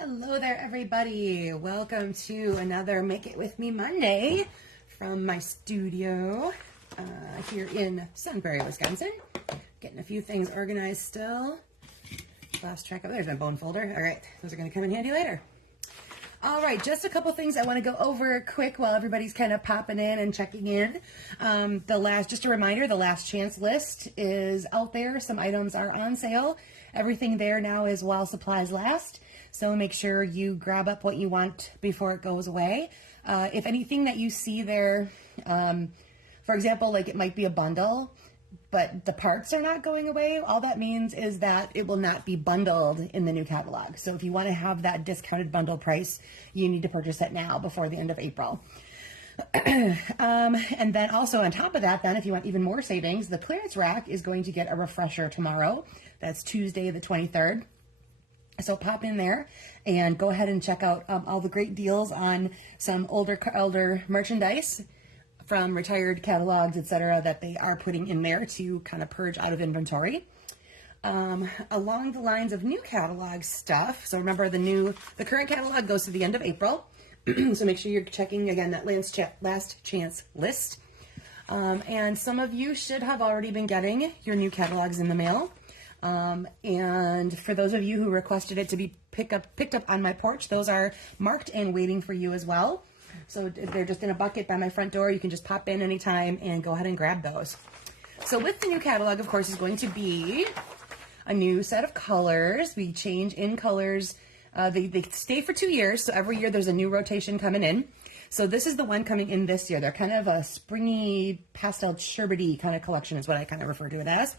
Hello there, everybody. Welcome to another Make It With Me Monday from my studio here in Sunbury, Wisconsin. Getting a few things organized still. Lost track of, there's my bone folder. All right, those are going to come in handy later. All right, just a couple things I want to go over quick while everybody's kind of popping in and checking in. Just a reminder, the last chance list is out there. Some items are on sale. Everything there now is while supplies last. So make sure you grab up what you want before it goes away. If anything that you see there, for example, like it might be a bundle, but the parts are not going away, all that means is that it will not be bundled in the new catalog. So if you want to have that discounted bundle price, you need to purchase it now before the end of April. And then also on top of that, then if you want even more savings, the clearance rack is going to get a refresher tomorrow. That's Tuesday the 23rd. So pop in there and go ahead and check out all the great deals on some older merchandise from retired catalogs, etc., that they are putting in there to kind of purge out of inventory. Along the lines of new catalog stuff, so remember the current catalog goes to the end of April, so make sure you're checking again that last chance list. And some of you should have already been getting your new catalogs in the mail. And for those of you who requested it to be picked up on my porch, those are marked and waiting for you as well. So they're just in a bucket by my front door. You can just pop in anytime and go ahead and grab those. So with the new catalog, of course, is going to be a new set of colors. We change in colors. They stay for 2 years. So every year there's a new rotation coming in. So this is the one coming in this year. They're kind of a springy, pastel, sherbety kind of collection is what I kind of refer to it as.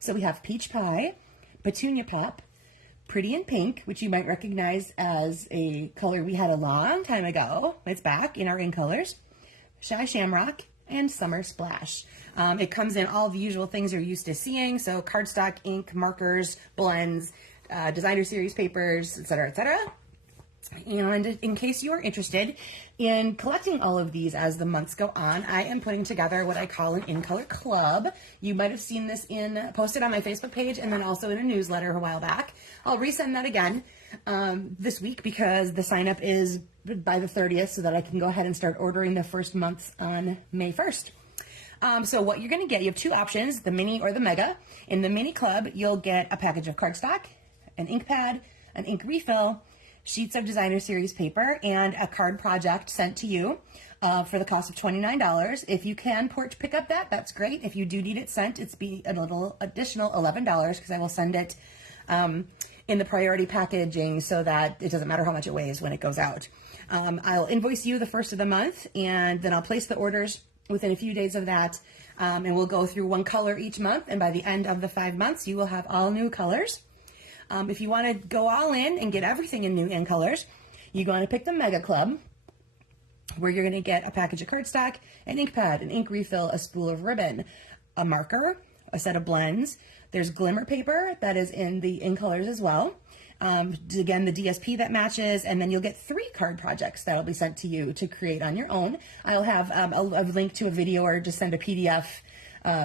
So we have Peach Pie, Petunia Pop, Pretty in Pink, which you might recognize as a color we had a long time ago. It's back in our in colors. Shy Shamrock, and Summer Splash. It comes in all the usual things you're used to seeing. So cardstock, ink, markers, blends, designer series papers, etc., etc. And in case you are interested in collecting all of these as the months go on, I am putting together what I call an in-color club. You might have seen this posted on my Facebook page and then also in a newsletter a while back. I'll resend that again this week because the sign up is by the 30th so that I can go ahead and start ordering the first months on May 1st. So what you're going to get, you have two options, the mini or the mega. In the mini club, you'll get a package of cardstock, an ink pad, an ink refill, sheets of designer series paper, and a card project sent to you for the cost of $29. If you can porch pick up that's great. If you do need it sent, it's be a little additional $11 because I will send it in the priority packaging so that it doesn't matter how much it weighs when it goes out. I'll invoice you the first of the month, and then I'll place the orders within a few days of that, and we'll go through one color each month, and by the end of the 5 months, you will have all new colors. If you want to go all in and get everything in new in colors, you're going to pick the Mega Club, where you're going to get a package of cardstock, an ink pad, an ink refill, a spool of ribbon, a marker, a set of blends. There's glimmer paper that is in the in colors as well. Again, the DSP that matches, and then you'll get 3 card projects that will be sent to you to create on your own. I'll have a link to a video or just send a PDF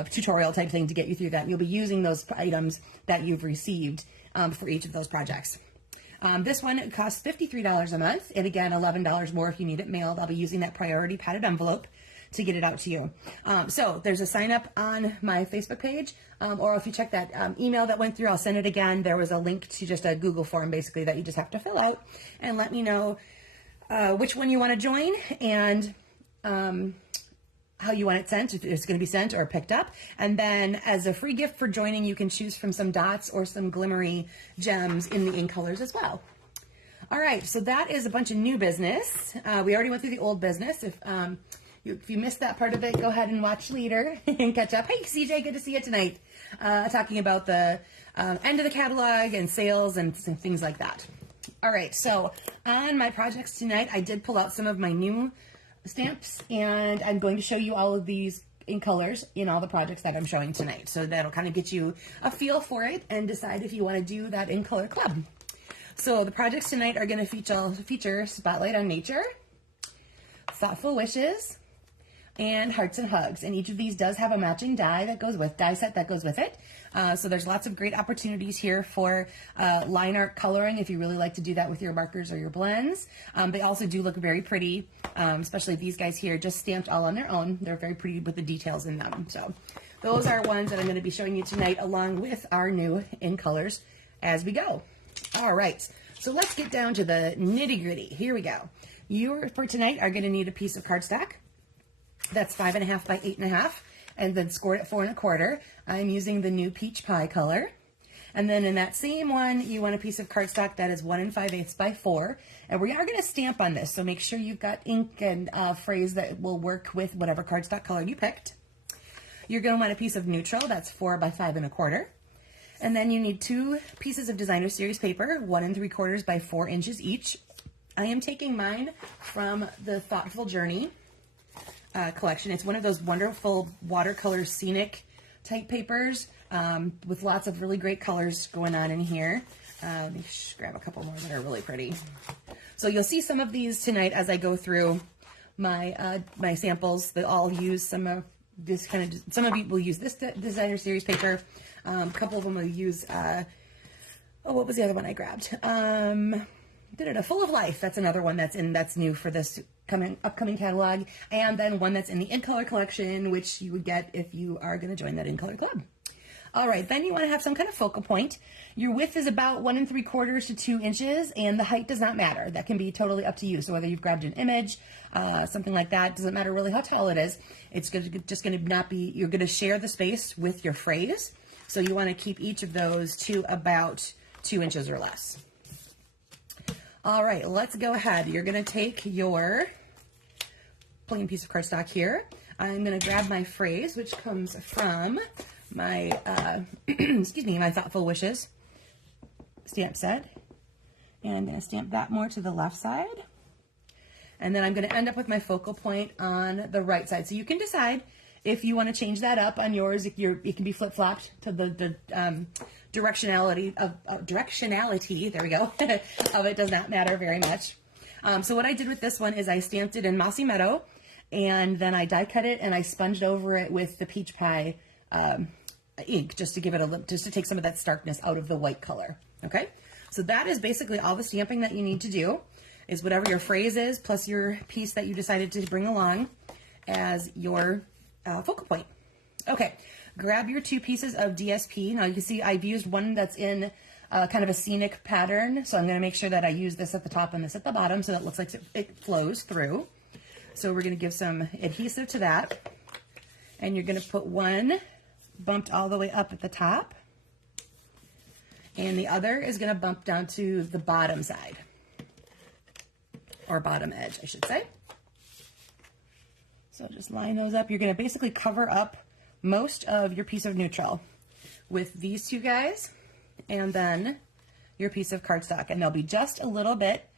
tutorial type thing to get you through that. And you'll be using those items that you've received for each of those projects. This one costs $53 a month, and again, $11 more if you need it mailed. I'll be using that priority padded envelope to get it out to you. So there's a sign up on my Facebook page, or if you check that email that went through, I'll send it again. There was a link to just a Google form basically that you just have to fill out and let me know which one you want to join and how you want it sent, if it's going to be sent or picked up. And then as a free gift for joining, you can choose from some dots or some glimmery gems in the in colors as well. All right, so that is a bunch of new business. We already went through the old business. If you missed that part of it, go ahead and watch later and catch up. Hey, CJ, good to see you tonight. Talking about the end of the catalog and sales and things like that. All right, so on my projects tonight, I did pull out some of my new stamps, and I'm going to show you all of these in colors in all the projects that I'm showing tonight. So that'll kind of get you a feel for it and decide if you want to do that in color club. So the projects tonight are going to feature Spotlight on Nature, Thoughtful Wishes, and Hearts and Hugs. And each of these does have a matching die set that goes with it. So there's lots of great opportunities here for line art coloring if you really like to do that with your markers or your blends. They also do look very pretty, especially these guys here, just stamped all on their own. They're very pretty with the details in them. So those are ones that I'm going to be showing you tonight, along with our new in colors as we go. All right, so let's get down to the nitty gritty. Here we go. You, for tonight, are going to need a piece of cardstock. That's 5.5 by 8.5, and then scored at 4 1/4. I'm using the new peach pie color. And then in that same one, you want a piece of cardstock that is 1 5/8 by 4. And we are going to stamp on this, so make sure you've got ink and phrase that will work with whatever cardstock color you picked. You're going to want a piece of neutral, that's 4 by 5 1/4. And then you need 2 pieces of designer series paper, 1 3/4 by 4 inches each. I am taking mine from the Thoughtful Journey collection. It's one of those wonderful watercolor scenic type papers with lots of really great colors going on in here. Let me grab a couple more that are really pretty. So you'll see some of these tonight as I go through my my samples. They all use some of this kind of, some of you will use this designer series paper. A couple of them will use, oh, what was the other one I grabbed? Full of Life. That's another one that's new for this upcoming catalog. And then one that's in the In Color collection, which you would get if you are going to join that In Color club. All right, then you want to have some kind of focal point. Your width is about 1 3/4 to 2 inches, and the height does not matter. That can be totally up to you. So whether you've grabbed an image, something like that, doesn't matter really how tall it is. It's just going to not be, you're going to share the space with your phrase. So you want to keep each of those to about 2 inches or less. All right, let's go ahead. You're going to take your plain piece of cardstock here. I'm going to grab my phrase, which comes from my, excuse me, my Thoughtful Wishes stamp set. And I'm going to stamp that more to the left side. And then I'm going to end up with my focal point on the right side. So you can decide if you want to change that up on yours. It can be flip-flopped to the directionality, there we go, of it does not matter very much. So what I did with this one is I stamped it in Mossy Meadow, and then I die cut it and I sponged over it with the peach pie ink, just to give it just to take some of that starkness out of the white color. Okay, so that is basically all the stamping that you need to do, is whatever your phrase is plus your piece that you decided to bring along as your focal point. Okay, grab your 2 pieces of DSP. Now you can see I've used one that's in kind of a scenic pattern, so I'm going to make sure that I use this at the top and this at the bottom so that it looks like it flows through. So we're going to give some adhesive to that, and you're going to put one bumped all the way up at the top, and the other is going to bump down to the bottom side, or bottom edge, I should say. So just line those up. You're going to basically cover up most of your piece of neutral with these 2 guys, and then your piece of cardstock, and there'll be just a little bit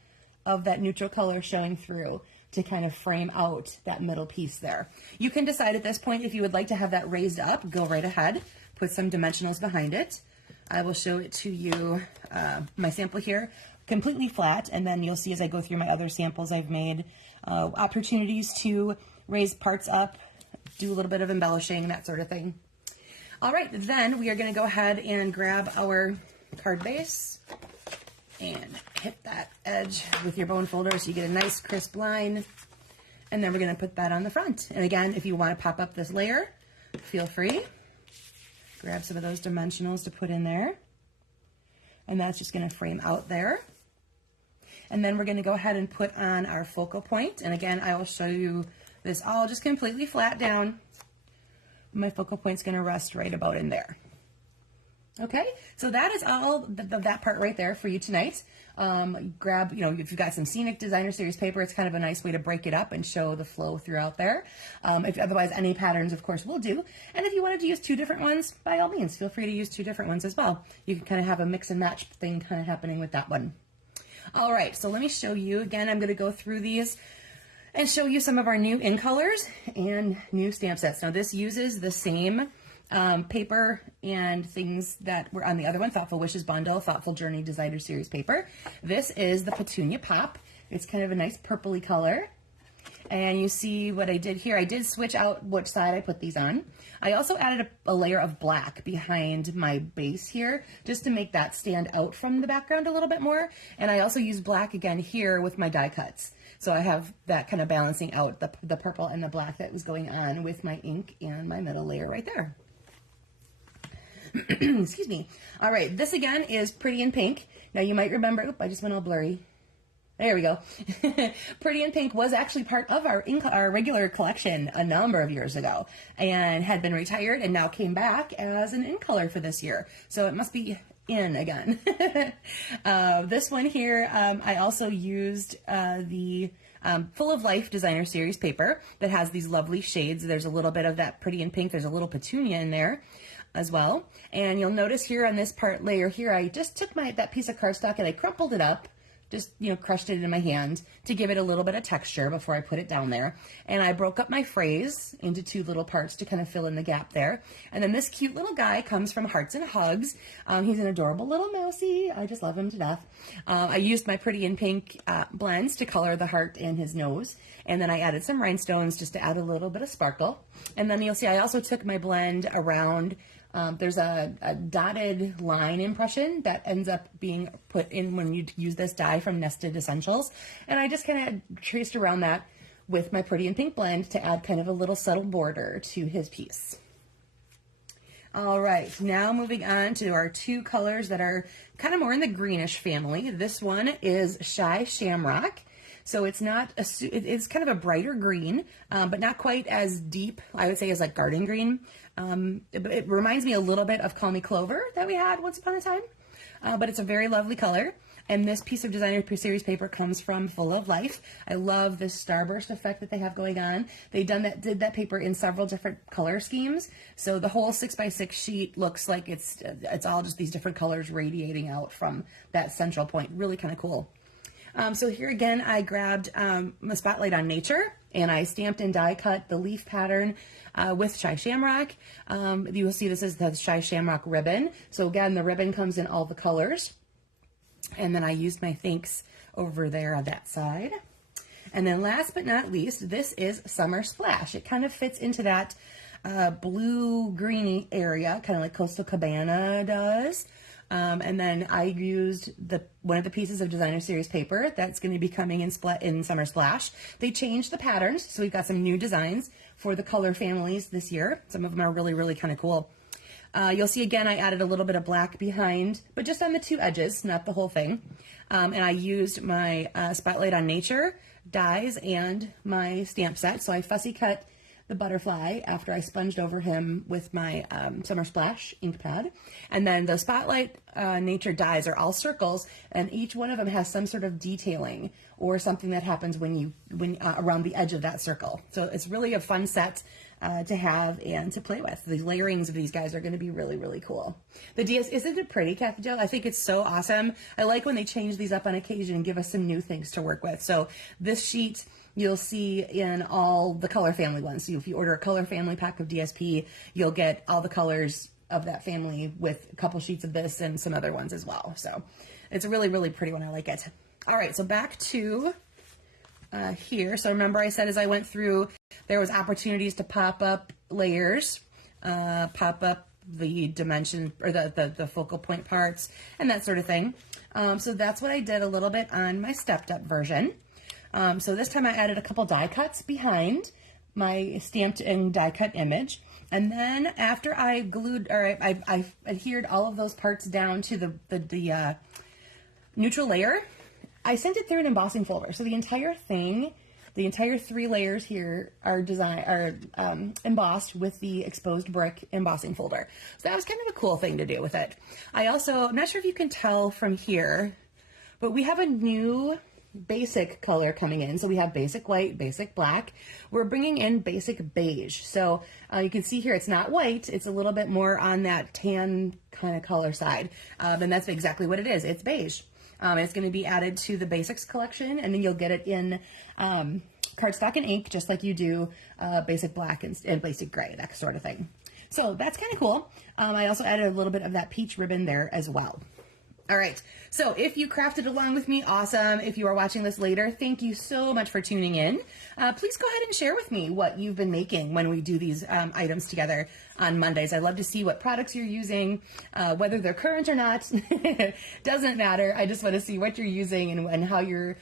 of that neutral color showing through to kind of frame out that middle piece there. You can decide at this point if you would like to have that raised up. Go right ahead, put some dimensionals behind it. I will show it to you, my sample here, completely flat, and then you'll see as I go through my other samples I've made opportunities to raise parts up, do a little bit of embellishing, that sort of thing. All right, then we are going to go ahead and grab our card base and hit that edge with your bone folder so you get a nice crisp line. And then we're going to put that on the front. And again, if you want to pop up this layer, feel free. Grab some of those dimensionals to put in there. And that's just going to frame out there. And then we're going to go ahead and put on our focal point. And again, I will show you this all just completely flat down. My focal point's going to rest right about in there. Okay, so that is all that part right there for you tonight. Grab, if you've got some scenic designer series paper, it's kind of a nice way to break it up and show the flow throughout there. If otherwise, any patterns, of course, will do. And if you wanted to use 2 different ones, by all means, feel free to use 2 different ones as well. You can kind of have a mix and match thing kind of happening with that one. All right, so let me show you again. I'm going to go through these and show you some of our new in colors and new stamp sets. Now this uses the same paper and things that were on the other one, Thoughtful Wishes bundle, Thoughtful Journey Designer Series paper. This is the Petunia Pop. It's kind of a nice purpley color. And you see what I did here. I did switch out which side I put these on. I also added a layer of black behind my base here, just to make that stand out from the background a little bit more. And I also used black again here with my die cuts. So I have that kind of balancing out the purple and the black that was going on with my ink and my middle layer right there. Excuse me. All right, this again is Pretty in Pink. Now you might remember, oop, I just went all blurry. There we go. Pretty in Pink was actually part of our regular collection a number of years ago and had been retired and now came back as an in color for this year. So it must be in again. This one here, I also used the Full of Life Designer Series paper that has these lovely shades. There's a little bit of that Pretty in Pink. There's a little petunia in there as well. And you'll notice here on this part layer here, I just took that piece of cardstock and I crumpled it up. Just, you know, crushed it in my hand to give it a little bit of texture before I put it down there. And I broke up my phrase into two little parts to kind of fill in the gap there. And then this cute little guy comes from Hearts and Hugs. He's an adorable little mousey. I just love him to death. I used my Pretty in Pink blends to color the heart and his nose. And then I added some rhinestones just to add a little bit of sparkle. And then you'll see I also took my blend around. There's a dotted line impression that ends up being put in when you use this die from Nested Essentials. And I just kind of traced around that with my Pretty in Pink blend to add kind of a little subtle border to his piece. All right, now moving on to our two colors that are kind of more in the greenish family. This one is Shy Shamrock. So it's not it's kind of a brighter green, but not quite as deep, I would say, as like garden green. It reminds me a little bit of Call Me Clover that we had once upon a time, but it's a very lovely color. And this piece of designer series paper comes from Full of Life. I love this starburst effect that they have going on. They did that paper in several different color schemes. So the whole 6x6 sheet looks like it's all just these different colors radiating out from that central point. Really kind of cool. So here again, I grabbed a Spotlight on Nature and I stamped and die cut the leaf pattern with Shy Shamrock. You will see this is the Shy Shamrock ribbon. So again, the ribbon comes in all the colors. And then I used my Thanks over there on that side. And then last but not least, this is Summer Splash. It kind of fits into that blue-greeny area, kind of like Coastal Cabana does. And then I used one of the pieces of designer series paper that's going to be coming in Summer Splash. They changed the patterns, so we've got some new designs for the color families this year. Some of them are really, really kind of cool. You'll see again, I added a little bit of black behind, but just on the two edges, not the whole thing. And I used my Spotlight on Nature dies and my stamp set. So I fussy cut the butterfly after I sponged over him with my Summer Splash ink pad. And then the Spotlight Nature dies are all circles, and each one of them has some sort of detailing or something that happens when around the edge of that circle. So it's really a fun set to have and to play with. The layerings of these guys are going to be really, really cool. The DS, isn't it pretty, Kathy Jo? I think it's so awesome. I like when they change these up on occasion and give us some new things to work with. So this sheet you'll see in all the color family ones. So if you order a color family pack of DSP, you'll get all the colors of that family with a couple sheets of this and some other ones as well. So it's a really, really pretty one. I like it. All right, so back to here. So remember I said as I went through, there was opportunities to pop up layers, pop up the dimension or the focal point parts and that sort of thing. So that's what I did a little bit on my stepped up version. So this time I added a couple die cuts behind my stamped and die cut image. And then after I glued, or I adhered all of those parts down to the neutral layer, I sent it through an embossing folder. So the entire thing, the entire 3 layers here are embossed with the exposed brick embossing folder. So that was kind of a cool thing to do with it. I also, I'm not sure if you can tell from here, but we have a new basic color coming in. So we have basic white, basic black. We're bringing in basic beige. So you can see here it's not white. It's a little bit more on that tan kind of color side. And that's exactly what it is. It's beige. It's going to be added to the basics collection, and then you'll get it in cardstock and ink, just like you do basic black and basic gray, that sort of thing. So that's kind of cool. I also added a little bit of that peach ribbon there as well. All right, so if you crafted along with me, awesome. If you are watching this later, thank you so much for tuning in. Please go ahead and share with me what you've been making when we do these items together on Mondays. I'd love to see what products you're using, whether they're current or not. Doesn't matter. I just want to see what you're using and how you're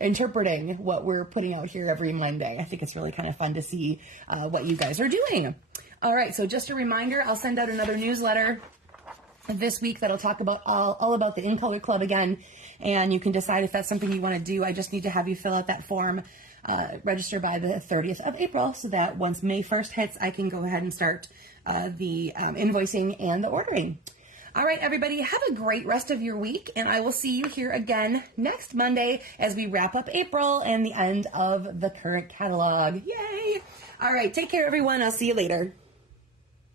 interpreting what we're putting out here every Monday. I think it's really kind of fun to see what you guys are doing. All right, so just a reminder, I'll send out another newsletter this week that'll talk about all about the In Color Club again, and you can decide if that's something you want to do. I just need to have you fill out that form, register by the 30th of April, so that once May 1st hits, I can go ahead and start the invoicing and the ordering. All right, everybody, have a great rest of your week, and I will see you here again next Monday as we wrap up April and the end of the current catalog. Yay! All right, take care, everyone. I'll see you later.